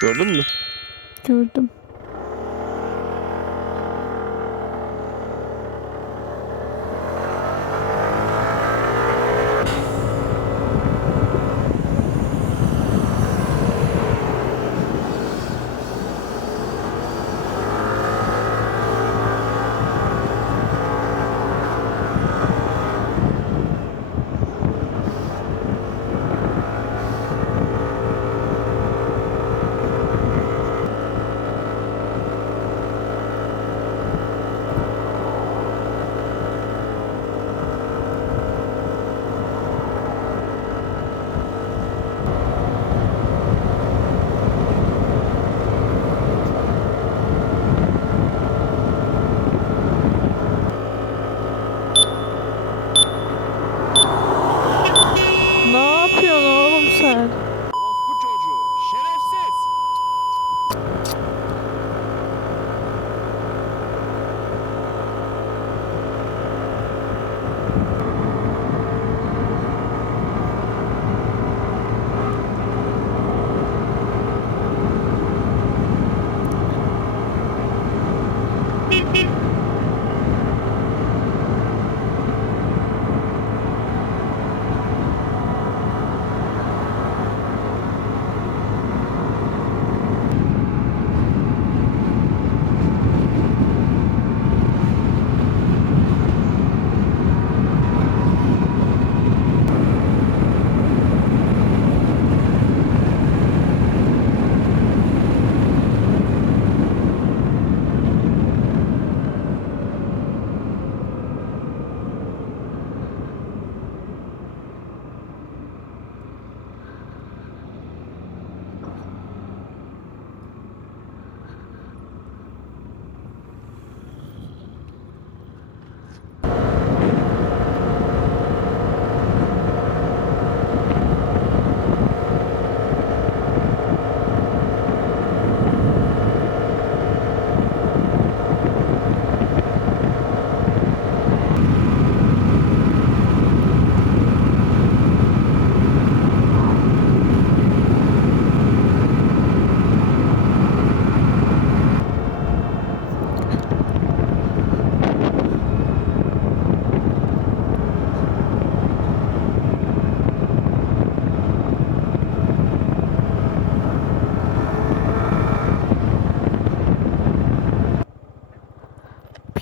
Gördün mü? Gördüm.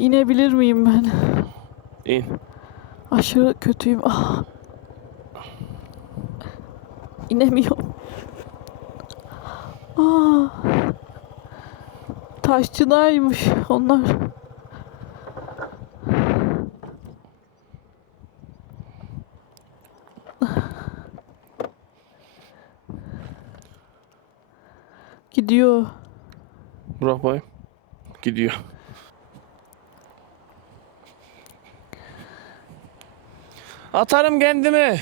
İnebilir miyim ben? İn. Aşırı kötüyüm. Ah. İnemiyorum. Ah. Taşçıdaymış onlar. Gidiyor. Bırak bayım. Gidiyor. Atarım kendimi.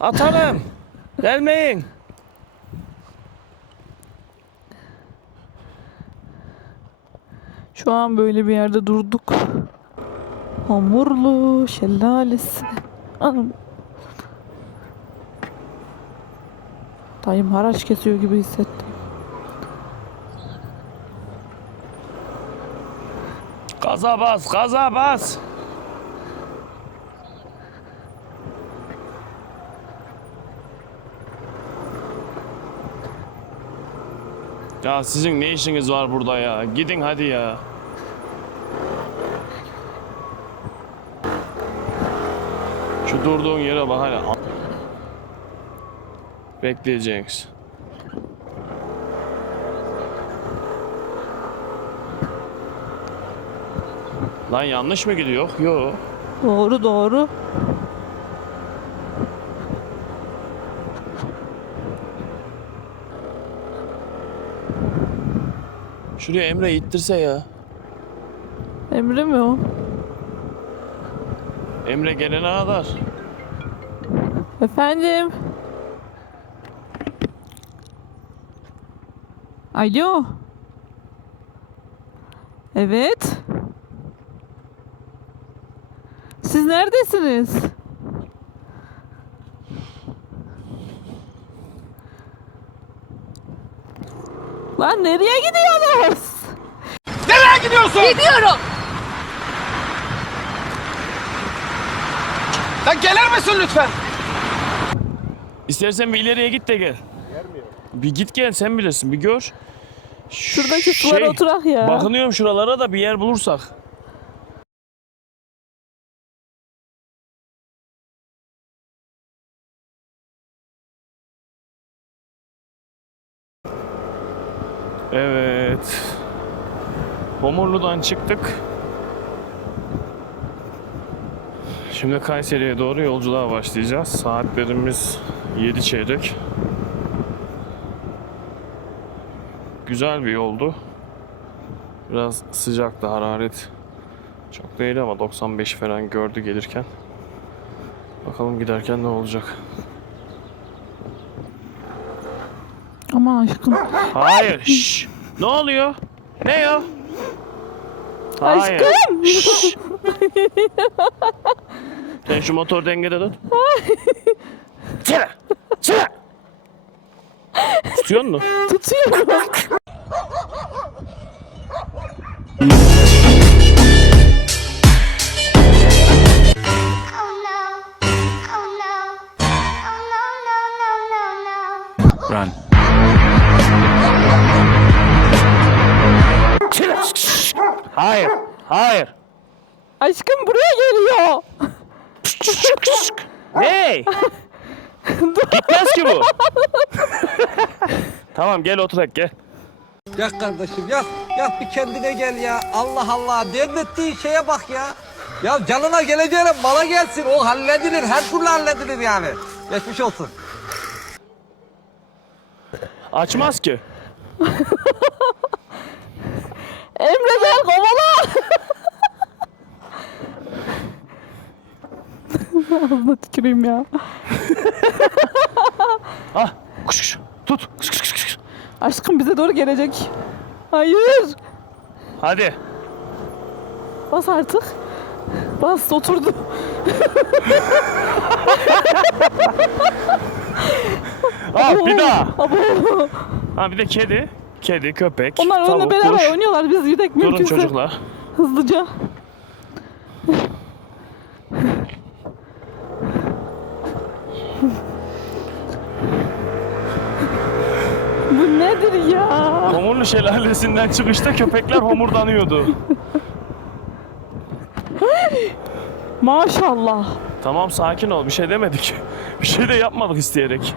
Atarım. Gelmeyin. Şu an böyle bir yerde durduk. Hamurlu şelalesi. Anam. Dayım haraç kesiyor gibi hissettim. Gaza bas, gaza bas. Ya sizin ne işiniz var burada ya? Gidin hadi ya. Şu durduğun yere bak hala. Bekleyeceksiniz. Lan yanlış mı gidiyor? Yok. Doğru doğru. Şuraya Emre ittirse ya. Emre mi o? Emre gelene kadar. Efendim? Alo? Evet. Siz neredesiniz? Lan nereye gidiyoruz? Nereye gidiyorsun? Gidiyorum. Lan gelir misin lütfen? İstersen bir ileriye git de gel. Bir git gel sen bilirsin bir gör. Şuradaki sulara Şey, oturak ya. Bakınıyorum şuralara da bir yer bulursak. Evet. Homurlu'dan çıktık. Şimdi Kayseri'ye doğru yolculuğa başlayacağız. Saatlerimiz 7 çeyrek. Güzel bir yoldu. Biraz sıcaktı hararet. Çok değil ama 95 falan gördü gelirken. Bakalım giderken ne olacak. Ama aşkım. Hayır. şş. Ne oluyor? Ne o? Hayır. Aşkım. Şş. Sen şu motor dengede tut. Çene. Çene. Tutuyor musun? Tutuyorum. Aşkım buraya geliyor. Ne? Gitmez ki bu. tamam gel oturak gel. Yak kardeşim yak. Yak bir kendine gel ya. Allah Allah. Devlettiğin şeye bak ya. Ya canına geleceğine mala gelsin. O halledilir. Her türlü halledilir yani. Geçmiş olsun. Açmaz ki. Emre gel. Ağzına tüküreyim ya. Ah. Kuş kuş. Tut. Kuş kuş kuş kuş. Aşkım bize doğru gelecek. Hayır. Hadi. Bas artık. Bas oturdu. Ah bir daha. Abo. Ha bir de kedi. Kedi, köpek, Onlar tavuk, onunla beraber kuş. oynuyorlar. Biz yürek Durun mümkünse. çocuklar. Hızlıca. Bu nedir ya? Homurlu şelalesinden çıkışta köpekler homurdanıyordu. Maşallah. Tamam sakin ol bir şey demedik. Bir şey de yapmadık isteyerek.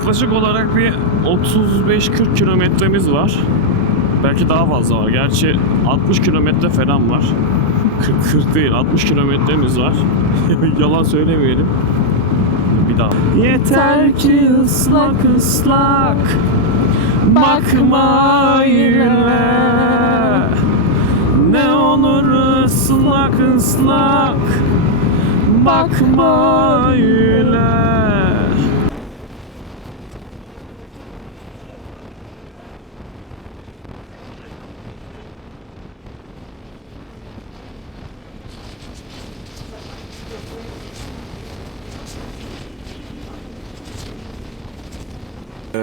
Yaklaşık olarak bir 35-40 kilometremiz var. Belki daha fazla var. Gerçi 60 kilometre falan var. 40, 40 değil 60 kilometremiz var. Yalan söylemeyelim. Bir daha. Yeter ki ıslak ıslak bakma yüreğe. Ne olur ıslak ıslak bakma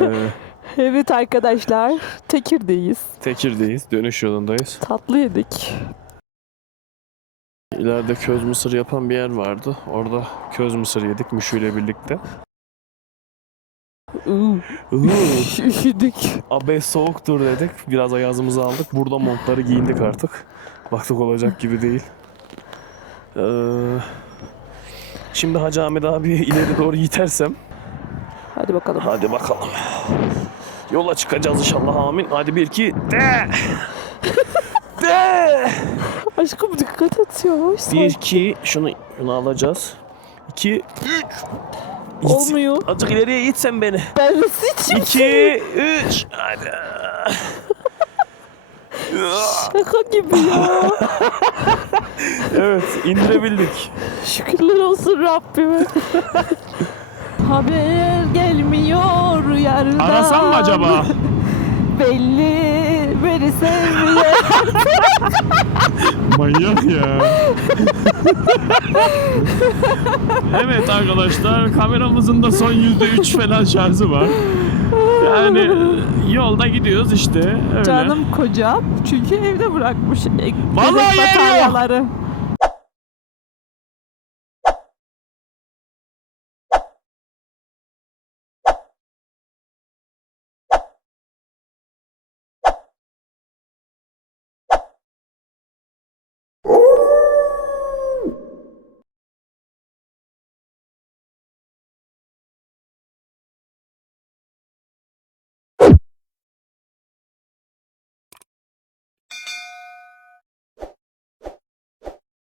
Evet arkadaşlar. Tekir'deyiz. Tekir'deyiz. Dönüş yolundayız. Tatlı yedik. İleride köz mısır yapan bir yer vardı. Orada köz mısır yedik Müşü ile birlikte. Üşüdük. Abe soğuktur dedik. Biraz ayazımızı aldık. Burada montları giyindik artık. Baktık olacak gibi değil. Ee, şimdi Hacı Ahmet abi ileri doğru yitersem. Hadi bakalım. Hadi bakalım. Yola çıkacağız inşallah amin. Hadi bir iki de. de. Aşkım dikkat et yavaş. Bir iki şunu şunu alacağız. İki üç. Olmuyor. Azıcık ileriye it sen beni. Ben nasıl içeyim? 2, 3, hadi. Şaka gibi ya. Evet indirebildik. Şükürler olsun Rabbime. Haber gelmiyor yarından. Arasam mı acaba? Belli beni sevmiyor. Manyak ya. evet arkadaşlar kameramızın da son %3 falan şarjı var. Yani yolda gidiyoruz işte öyle. Canım kocam çünkü evde bırakmış. e- Vallahi bebek yer yok. bataryaları.